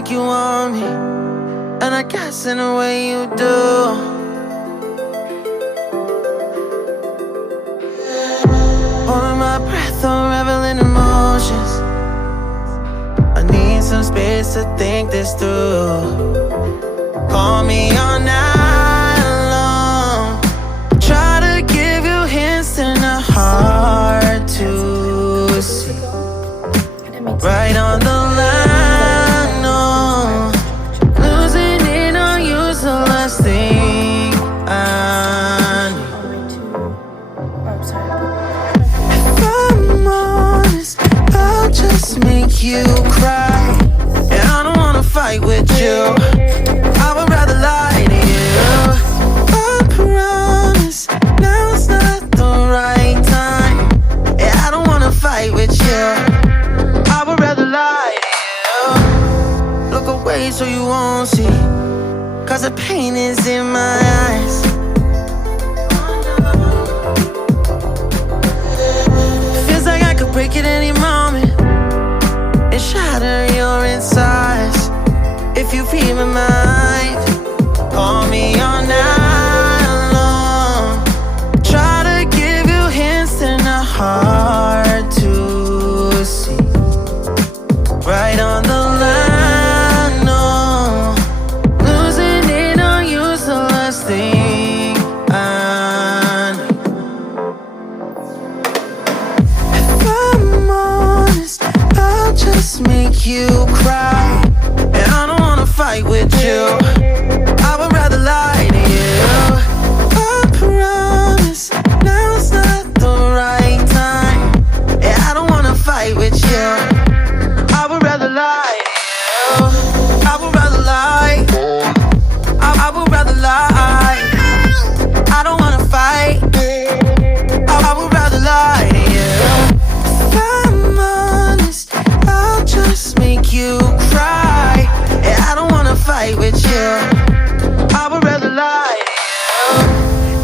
make you want me, and I guess in a way you do. Holding my breath, unraveling emotions. I need some space to think this through. Call me all night long. Try to give you hints and a heart to see. Right on the line, no. Losing it on you's the last thing I need. If I'm honest, I'll just make you cry. And I don't wanna fight with you. I would rather lie to you. I promise, now's not the right time. Yeah, I don't wanna fight with you. I would rather lie to you. Look away so you won't see, 'cause the pain is in my eyes. Feels like I could break it any moment and shatter your insides. If you feel my mind, call me all night long. Try to give you hints and a heart to see. Right on the line, no. Losing it on you's the last thing I need. If I'm honest, I'll just make you cry. And I don't wanna fight with you. I would rather lie to you. I promise, now's not the right time. Yeah, I don't wanna fight with you. I would rather lie to you. I would rather lie. I would rather lie. I don't wanna fight. I would rather lie to you. If I'm honest, I'll just make you cry. Yeah, I don't wanna fight with you. I would rather lie to you.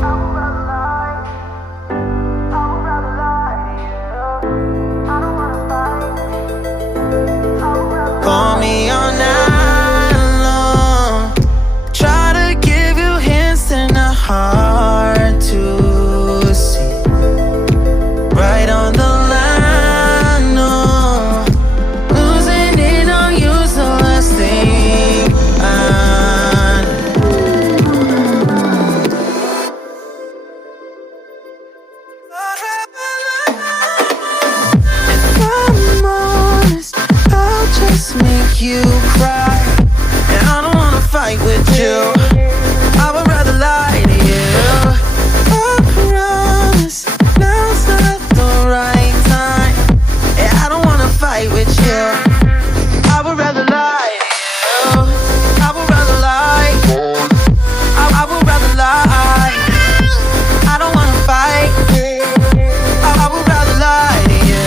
Call me all night long. Try to give you hints and a heart to see. Right on the line, no. Losing it on you's the last thing I need. If I'm honest, I'll just make you cry. And I don't wanna fight with you. I would rather lie to you. I promise, now's not the right time. Yeah, I don't wanna fight with you. I would rather lie to you. I would rather lie. I would rather lie. I don't wanna fight. I would rather lie to you.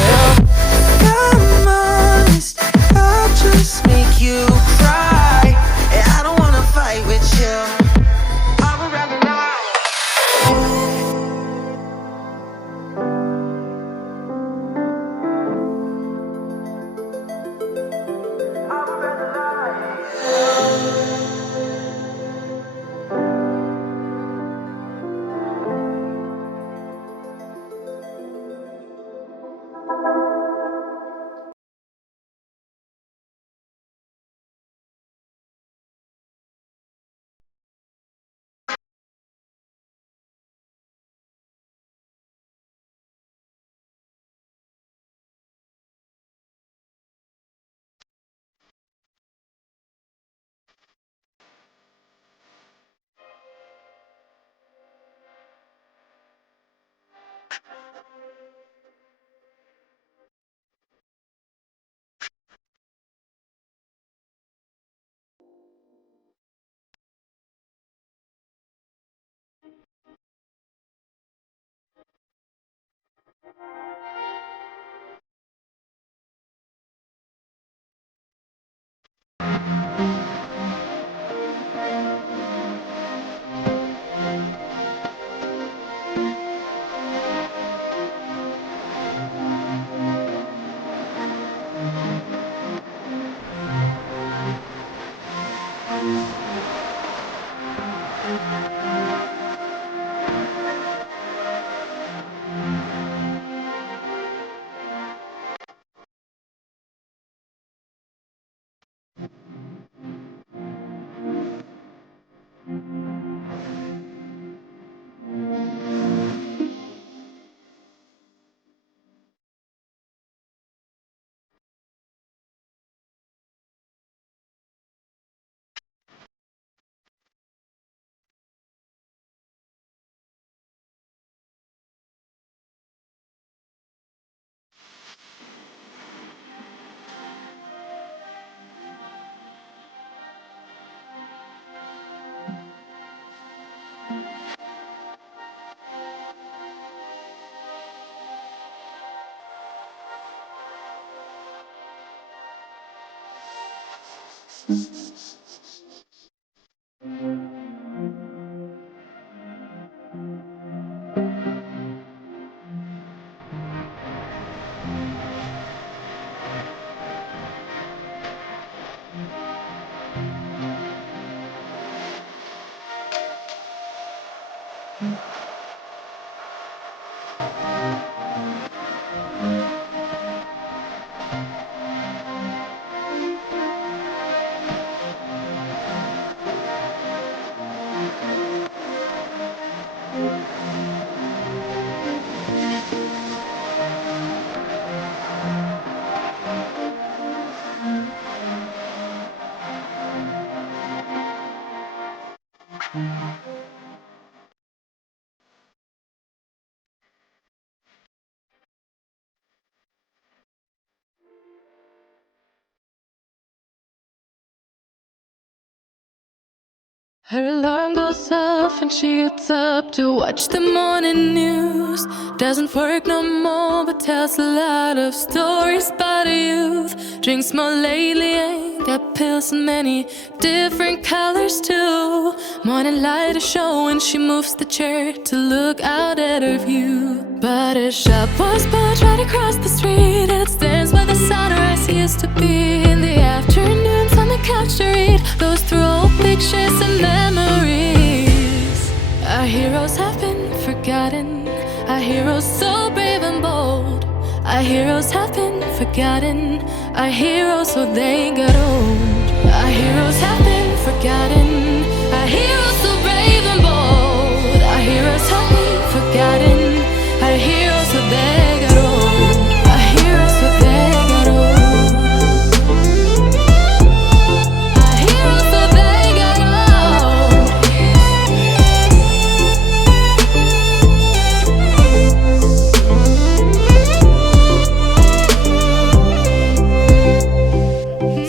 If I'm honest, I'll just make you cry. Yeah, I don't wanna fight with you. I would rather lie. I would rather lie. Her alarm goes off and she gets up to watch the morning news. Doesn't work no more, but tells a lot of stories about her youth. Drinks more lately, ain't got pills in many different colors too. Morning light is showing, she moves the chair to look out at her view. But her shop was built right across the street, and it stands where the sunrise used to be. In the afternoons on the couch to read, goes through old pictures and memories. Our heroes have been forgotten, our heroes so brave and bold. Our heroes have been forgotten, our heroes so they got old. Our heroes have been forgotten, our heroes so brave and bold. Our heroes have been forgotten, our heroes so they got old. Our heroes so they got old. Our heroes so they got old.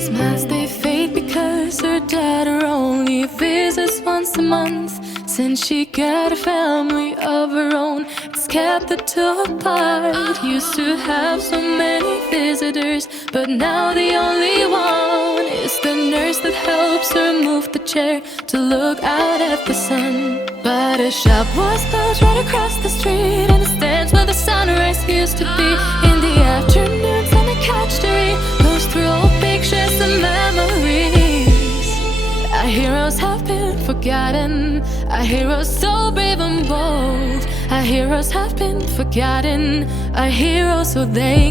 Smiles they fade because her daughter only visits once a month. Since she got a family of her own, it's kept the two apart. Used to have so many visitors, but now the only one is the nurse that helps her move the chair to look out at the sun. But her shop was built right across the street, and it stands where the sunrise used to be. In the afternoons on the couch to read, goes through old pictures and memories. Our heroes have been forgotten, our heroes so brave and bold. Our heroes have been forgotten, our heroes so they